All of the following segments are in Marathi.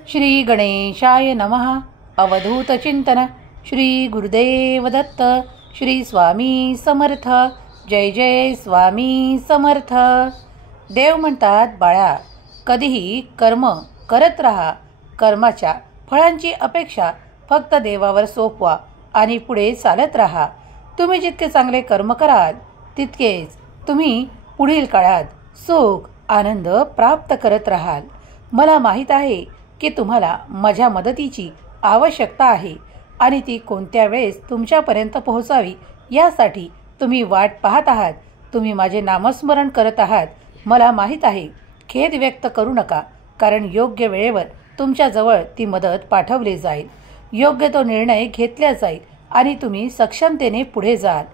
श्री गणेशाय नमः. अवधूत चिंतन. श्री गुरुदेव दत्त. श्री स्वामी समर्थ. जय जय स्वामी समर्थ. देव म्हणतात, बाळा, कधीही कर्म करत राहा. कर्माच्या फळांची अपेक्षा फक्त देवावर सोपवा आणि पुढे चालत राहा. तुम्ही जितके चांगले कर्म कराल तितकेच तुम्ही पुढील काळात सुख आनंद प्राप्त करत राहाल. मला माहीत आहे की तुम्हाला माझ्या मदतीची आवश्यकता आहे आणि ती कोणत्या वेळेस तुमच्यापर्यंत पोहोचावी यासाठी तुम्ही वाट पाहत आहात. तुम्ही माझे नामस्मरण करत आहात. मला माहीत आहे. खेद व्यक्त करू नका, कारण योग्य वेळेवर तुमच्याजवळ ती मदत पाठवली जाईल. योग्य तो निर्णय घेतला जाईल आणि तुम्ही सक्षमतेने पुढे जाल.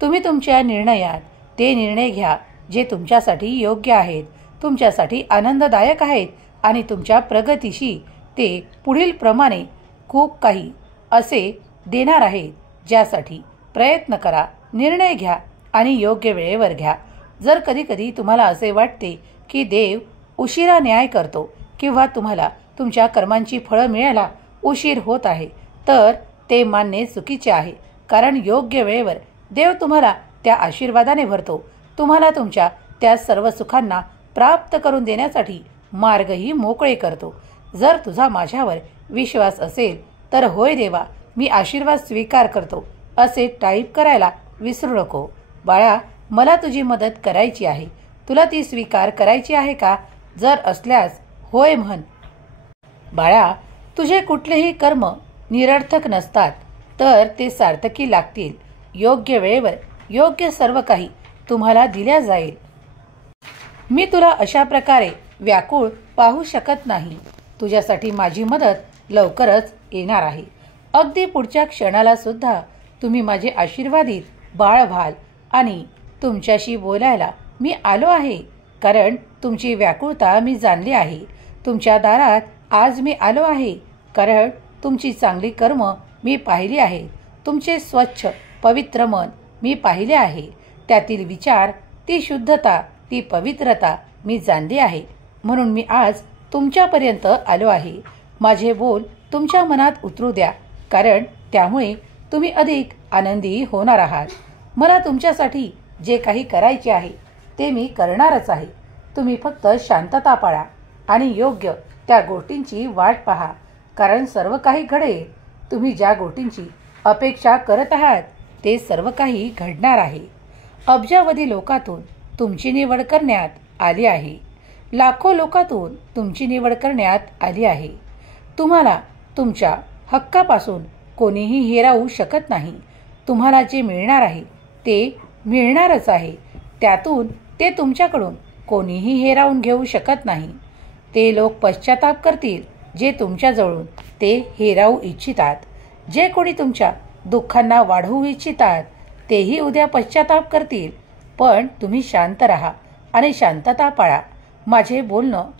तुम्ही तुमच्या निर्णयात ते निर्णय घ्या जे तुमच्यासाठी योग्य आहेत, तुमच्यासाठी आनंददायक आहेत आणि तुमच्या प्रगतीशी ते पुढील प्रमाणे खूप काही असे देणार आहेत, ज्यासाठी प्रयत्न करा, निर्णय घ्या आणि योग्य वेळेवर घ्या. जर कधी तुम्हाला असे वाटते की देव उशिरा न्याय करतो किंवा तुम्हाला तुमच्या कर्मांची फळं मिळायला उशीर होत आहे, तर ते मानणे चुकीचे आहे. कारण योग्य वेळेवर देव तुम्हाला त्या आशीर्वादाने भरतो. तुम्हाला तुमच्या त्या सर्व सुखांना प्राप्त करून देण्यासाठी मार्गही मोकळे करतो. जर तुझा माझ्यावर विश्वास असेल तर होय देवा, मी आशीर्वाद स्वीकार करतो असे टाईप करायला विसरू नको. बाळा, मला तुझी मदत करायची आहे. तुला ती स्वीकार करायची आहे का? जर असल्यास होय म्हण. बाळा, तुझे कुठलेही कर्म निरर्थक नसतात, तर ते सार्थकी लागतील. योग्य वेळेवर योग्य सर्व काही तुम्हाला दिल्या जाईल. मी तुला अशा प्रकारे व्याकुळ पाहू शकत नाही. तुझ्यासाठी माझी मदत लवकरच येणार आहे. अगदी पुढच्या क्षणाला सुद्धा तुम्ही माझे आशीर्वादित बाळ व्हाल आणि तुमच्याशी बोलायला मी आलो आहे. कारण तुमची व्याकुळता मी जाणली आहे. तुमच्या दारात आज मी आलो आहे कारण तुमची चांगली कर्म मी पाहिली आहे. तुमचे स्वच्छ पवित्र मन मी पाहिले आहे. त्यातील विचार, ती शुद्धता, ती पवित्रता मी जाणली आहे. म्हणून मी आज तुमच्यापर्यंत आलो आहे. माझे बोल तुमच्या मनात उतरू द्या, कारण त्यामुळे तुम्ही अधिक आनंदी होणार आहात. मला तुमच्यासाठी जे काही करायचे आहे ते मी करणारच आहे. तुम्ही फक्त शांतता पाळा आणि योग्य त्या गोष्टींची वाट पहा, कारण सर्व काही घडेल. तुम्ही ज्या गोष्टींची अपेक्षा करत आहात ते सर्व काही घडणार आहे. अब्जावधी लोकातून तुमची निवड करण्यात आली आहे. लाखो लोकातून तुमची निवड करण्यात आली आहे. तुम्हाला तुमच्या हक्कापासून कोणीही हिरावू शकत नाही. तुम्हाला जे मिळणार आहे ते मिळणारच आहे. त्यातून ते तुमच्याकडून कोणीही हिरावून घेऊ शकत नाही. ते लोक पश्चाताप करतील जे तुमच्याजवळून ते हिरावू इच्छितात. जे कोणी तुमच्या दुःखांना वाढवू इच्छितात तेही उद्या पश्चाताप करतील. पण तुम्ही शांत राहा आणि शांतता पाळा. माझे बोलणं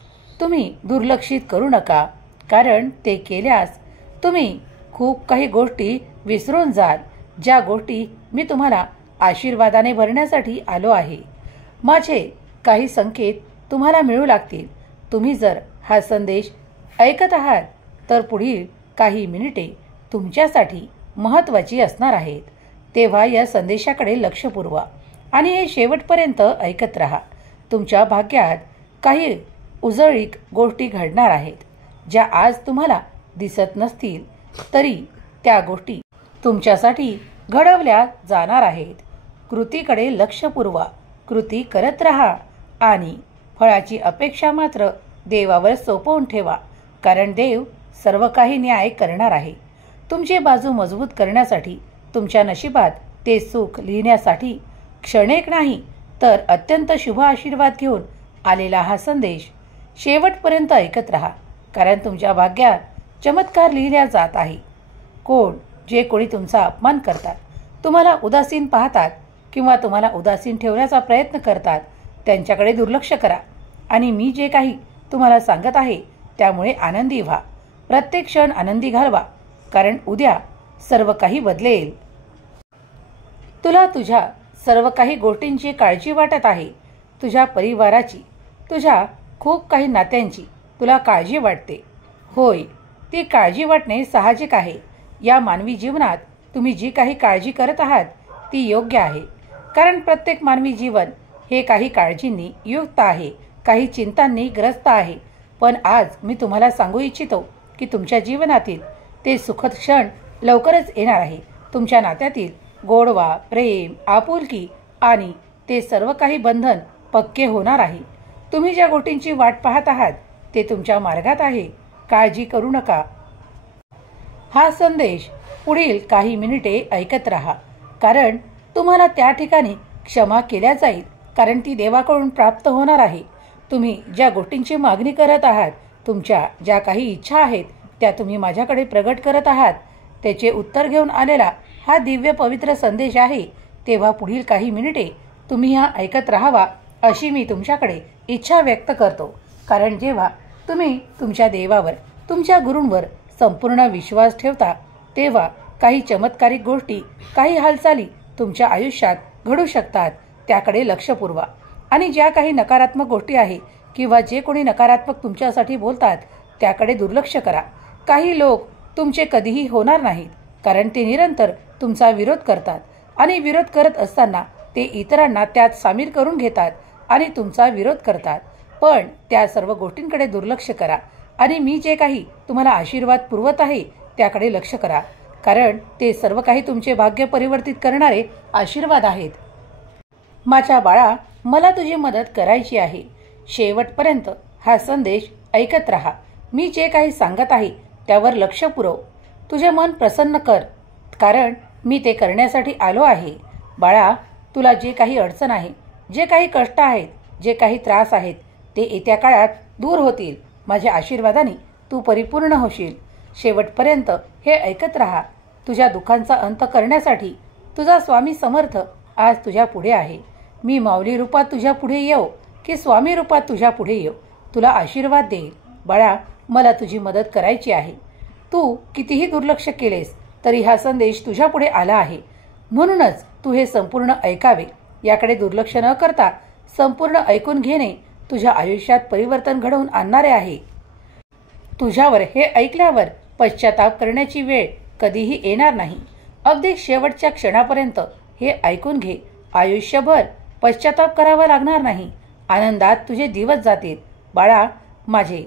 तुम्ही दुर्लक्षित करू नका, कारण ते केल्यास तुम्ही खूप काही गोष्टी विसरून जाल, ज्या गोष्टी मी तुम्हाला आशीर्वादाने भरण्यासाठी आलो आहे. माझे काही संकेत तुम्हाला मिळू लागतील. तुम्ही जर हा संदेश ऐकत आहात तर पुढील काही मिनिटे तुमच्यासाठी महत्त्वाची असणार आहेत. तेव्हा या संदेशाकडे लक्ष पुरवा आणि हे शेवटपर्यंत ऐकत राहा. तुमच्या भाग्यात काही उजळीक गोष्टी घडणार आहेत, ज्या आज तुम्हाला दिसत नसतील तरी त्या गोष्टी तुमच्यासाठी घडवल्या जाणार आहेत. कृतीकडे लक्ष पुरवा. कृती करत राहा आणि फळाची अपेक्षा मात्र देवावर सोपवून ठेवा, कारण देव सर्व काही न्याय करणार आहे. तुमची बाजू मजबूत करण्यासाठी, तुमच्या नशिबात ते सुख लिहिण्यासाठी क्षणिक नाही तर अत्यंत शुभ आशीर्वाद घेऊन आलेला हा संदेश शेवटपर्यंत ऐकत राहा, कारण तुमच्या भाग्यात चमत्कार लिहिल्या जात आहे. जे कोणी तुमचा अपमान करतात, तुम्हाला उदासीन पाहतात किंवा तुम्हाला उदासीन ठेवण्याचा प्रयत्न करतात, त्यांच्याकडे दुर्लक्ष करा आणि मी जे काही तुम्हाला सांगत आहे त्यामुळे आनंदी व्हा. प्रत्येक क्षण आनंदी घालवा, कारण उद्या सर्व काही बदलेल. तुला तुझ्या सर्व काही गोष्टींची काळजी वाटत आहे. तुझ्या परिवाराची, तुझ्या खूप काही नात्यांची तुला काळजी वाटते. होय, ती काळजी वाटणे साहजिक आहे. या मानवी जीवनात तुम्ही जी काही काळजी करत आहात ती योग्य आहे. कारण प्रत्येक मानवी जीवन हे काही काळजींनी युक्त आहे, काही चिंतांनी ग्रस्त आहे. पण आज मी तुम्हाला सांगू इच्छितो की तुमच्या जीवनातील ते सुखद क्षण लवकरच येणार आहे. तुमच्या नात्यातील गोडवा, प्रेम, आपुलकी आणि ते सर्व काही बंधन पक्के होणार आहे. तुम्ही ज्या गोष्टींची वाट पाहत आहात ते तुमच्या मार्गात आहे. काळजी करू नका. हा संदेश पुढील काही मिनिटे ऐकत राहा, कारण तुम्हाला त्या ठिकाणी क्षमा केल्या जाईल, कारण ती देवाकडून प्राप्त होणार आहे. तुम्ही ज्या गोष्टींची मागणी करत आहात, तुमच्या ज्या काही इच्छा आहेत त्या तुम्ही माझ्याकडे प्रगट करत आहात, त्याचे उत्तर घेऊन आलेला हा दिव्य पवित्र संदेश आहे. तेव्हा पुढील काही मिनिटे तुम्ही हा ऐकत राहावा अशी मी तुमच्याकडे इच्छा व्यक्त करतो. कारण जेव्हा तुम्ही तुमच्या देवावर, तुमच्या गुरूंवर संपूर्ण विश्वास ठेवता, तेव्हा काही चमत्कारिक गोष्टी, काही हालचाली तुमच्या आयुष्यात घडू शकतात. त्याकडे लक्ष पुरवा. आणि ज्या काही नकारात्मक गोष्टी आहे किंवा जे कोणी नकारात्मक तुमच्यासाठी बोलतात त्याकडे दुर्लक्ष करा. काही लोक तुमचे कधीही होणार नाहीत, कारण ते निरंतर तुमचा विरोध करतात आणि विरोध करत असताना ते इतरांना त्यात सामील करून घेतात आणि तुमचा विरोध करतात. पण त्या सर्व गोष्टींकडे दुर्लक्ष करा आणि मी जे काही तुम्हाला आशीर्वाद पुरवत आहे त्याकडे लक्ष करा, कारण ते सर्व काही तुमचे भाग्य परिवर्तित करणारे आशीर्वाद आहेत. माझ्या बाळा, मला तुझी मदत करायची आहे. शेवटपर्यंत हा संदेश ऐकत राहा. मी जे काही सांगत आहे त्यावर लक्ष पुरव. तुझे मन प्रसन्न कर, कारण मी ते करण्यासाठी आलो आहे. बाळा, तुला जे काही अडचण आहे, जे काही कष्ट आहेत, जे काही त्रास आहेत ते येत्या काळात दूर होतील. माझ्या आशीर्वादाने तू परिपूर्ण होशील. शेवटपर्यंत हे ऐकत राहा. तुझ्या दुःखांचा अंत करण्यासाठी तुझा स्वामी समर्थ आज तुझ्या पुढे आहे. मी माऊली रूपात तुझ्या पुढे येऊ की स्वामी रूपात तुझ्या पुढे येऊ, तुला आशीर्वाद देईल. बाळा, मला तुझी मदत करायची आहे. तू कितीही दुर्लक्ष केलेस तरी हा संदेश तुझ्या पुढे आला आहे. म्हणूनच तू हे संपूर्ण ऐकावे. याकडे दुर्लक्ष न करता संपूर्ण ऐकून घेणे तुझ्या आयुष्यात परिवर्तन घडवून आणणारे आहे. तुझ्यावर हे ऐकल्यावर पश्चाताप करण्याची वेळ कधीही येणार नाही. अगदी शेवटच्या क्षणापर्यंत हे ऐकून घे. आयुष्यभर पश्चाताप करावा लागणार नाही. आनंदात तुझे दिवस जातील. बाळा, माझे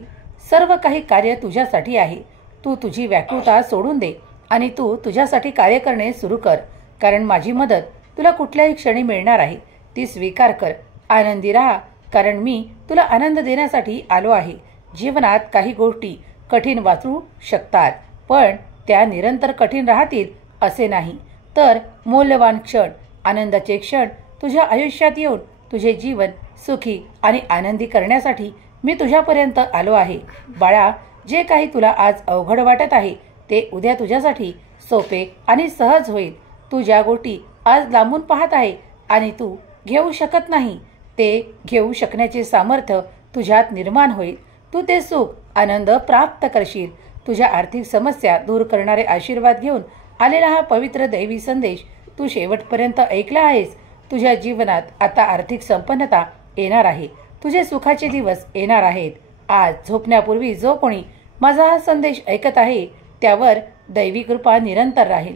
सर्व काही कार्य तुझ्यासाठी आहे. तू तुझी व्याकुळता सोडून दे आणि तू तुझ्यासाठी कार्य करणे सुरू कर, कारण माझी मदत तुला कुठल्याही क्षणी मिळणार आहे. ती स्वीकार कर. आनंदी राहा, कारण मी तुला आनंद देण्यासाठी आलो आहे. जीवनात काही गोष्टी कठीण वाटू शकतात, पण त्या निरंतर कठीण राहतील असे नाही. तर मौल्यवान क्षण, आनंदाचे क्षण तुझ्या आयुष्यात येऊन तुझे जीवन सुखी आणि आनंदी करण्यासाठी मी तुझ्यापर्यंत आलो आहे. बाळा, जे काही तुला आज अवघड वाटत आहे ते उद्या तुझ्यासाठी सोपे आणि सहज होईल. तू ज्या गोष्टी आज लांबून पाहत आहे आणि तू घेऊ शकत नाही, ते घेऊ शकण्याचे सामर्थ्य तुझ्यात निर्माण होईल. तू ते सुख, आनंद प्राप्त करशील. तुझ्या आर्थिक समस्या दूर करणारे आशीर्वाद घेऊन आलेला हा पवित्र दैवी संदेश तू शेवटपर्यंत ऐकला आहेस. तुझ्या जीवनात आता आर्थिक संपन्नता येणार आहे. तुझे सुखाचे दिवस येणार आहेत. आज झोपण्यापूर्वी जो कोणी माझा हा संदेश ऐकत आहे त्यावर दैवी कृपा निरंतर राहील.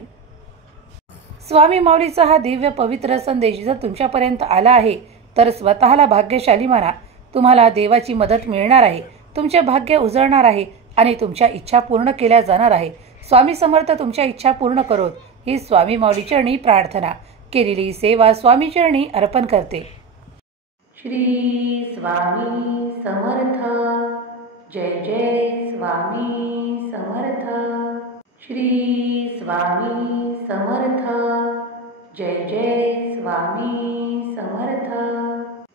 स्वामी माऊलीचा हा दिव्य पवित्र संदेश जर तुमच्यापर्यंत आला आहे तर स्वतःला भाग्यशाली माना. तुम्हाला देवाची मदत मिळणार आहे. तुमचे भाग्य उजळणार आहे आणि तुमच्या इच्छा पूर्ण केल्या जाणार आहे. स्वामी समर्थ तुमच्या इच्छा पूर्ण करोत ही स्वामी माऊली चरणी प्रार्थना. केलेली सेवा स्वामी चरणी अर्पण करते. श्री स्वामी समर्थ. जय जय स्वामी समर्थ. श्री स्वामी समर्थ. जय जय स्वामी समर्थ.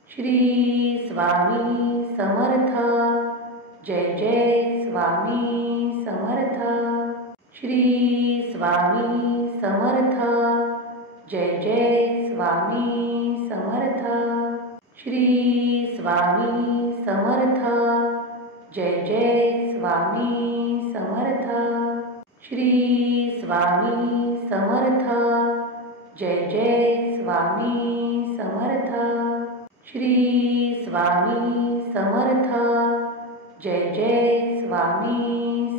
श्री स्वामी समर्थ. जय जय स्वामी समर्थ. श्री स्वामी समर्थ. जय जय स्वामी समर्थ. श्री स्वामी समर्थ. जय जय स्वामी समर्थ. श्री स्वामी समर्थ. जय जय स्वामी समर्थ. श्री स्वामी समर्थ. जय जय स्वामी